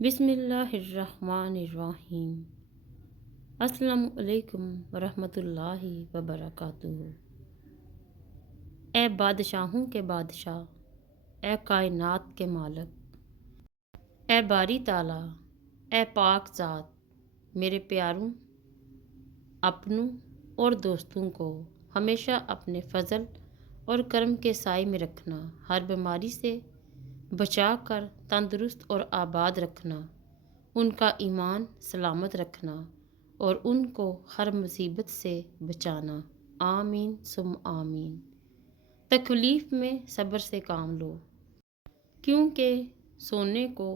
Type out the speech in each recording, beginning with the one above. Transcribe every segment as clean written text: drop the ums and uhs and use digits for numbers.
بسم اللہ الرحمن الرحیم۔ السلام علیکم ورحمۃ اللہ وبرکاتہ۔ اے بادشاہوں کے بادشاہ، اے کائنات کے مالک، اے باری تعالیٰ، اے پاک ذات، میرے پیاروں، اپنوں اور دوستوں کو ہمیشہ اپنے فضل اور کرم کے سائے میں رکھنا، ہر بیماری سے بچا کر تندرست اور آباد رکھنا، ان کا ایمان سلامت رکھنا اور ان کو ہر مصیبت سے بچانا، آمین ثم آمین۔ تکلیف میں صبر سے کام لو، کیونکہ سونے کو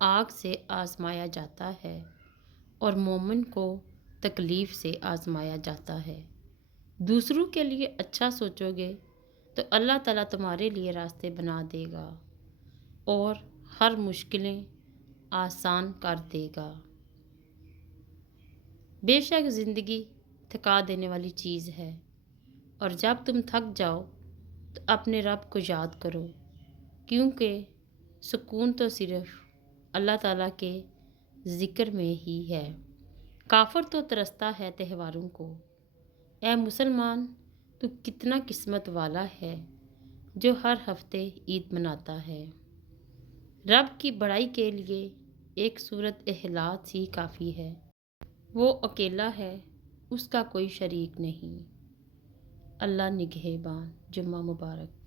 آگ سے آزمایا جاتا ہے اور مومن کو تکلیف سے آزمایا جاتا ہے۔ دوسروں کے لیے اچھا سوچو گے تو اللہ تعالیٰ تمہارے لیے راستے بنا دے گا اور ہر مشکلیں آسان کر دے گا۔ بے شک زندگی تھکا دینے والی چیز ہے، اور جب تم تھک جاؤ تو اپنے رب کو یاد کرو، کیونکہ سکون تو صرف اللہ تعالیٰ کے ذکر میں ہی ہے۔ کافر تو ترستا ہے تہواروں کو، اے مسلمان تو کتنا قسمت والا ہے جو ہر ہفتے عید مناتا ہے۔ رب کی بڑائی کے لیے ایک سورت اخلاص ہی کافی ہے۔ وہ اکیلا ہے، اس کا کوئی شریک نہیں۔ اللہ نگہبان۔ جمعہ مبارک۔